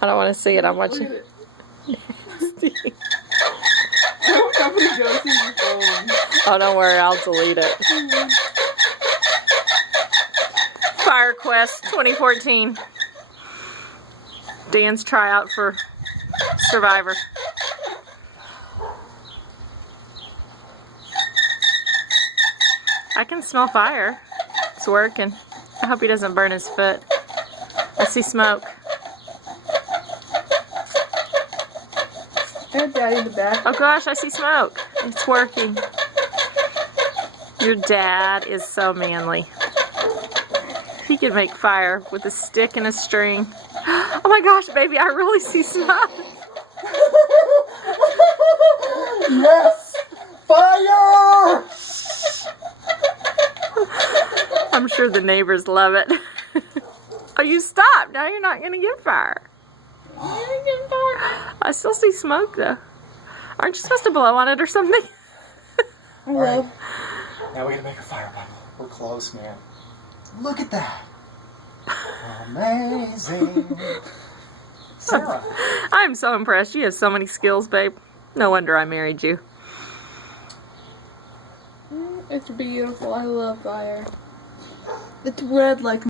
I don't want to see it. I'm watching. Look at it. I don't know if it goes in your phone. Oh, don't worry. I'll delete it. Fire Quest 2014. Dan's tryout for Survivor. I can smell fire. It's working. I hope he doesn't burn his foot. I see smoke. I had Daddy in the back. Oh gosh, I see smoke. It's working. Your dad is so manly. He can make fire with a stick and a string. Oh my gosh, baby, I really see smoke. Yes! Fire! I'm sure the neighbors love it. Oh, you stopped. Now you're not going to get fire. I still see smoke, though. Aren't you supposed to blow on it or something? Alright. Now we gotta make a fire bundle. We're close, man. Look at that. Amazing. Sarah. I'm so impressed. You have so many skills, babe. No wonder I married you. It's beautiful. I love fire. It's red like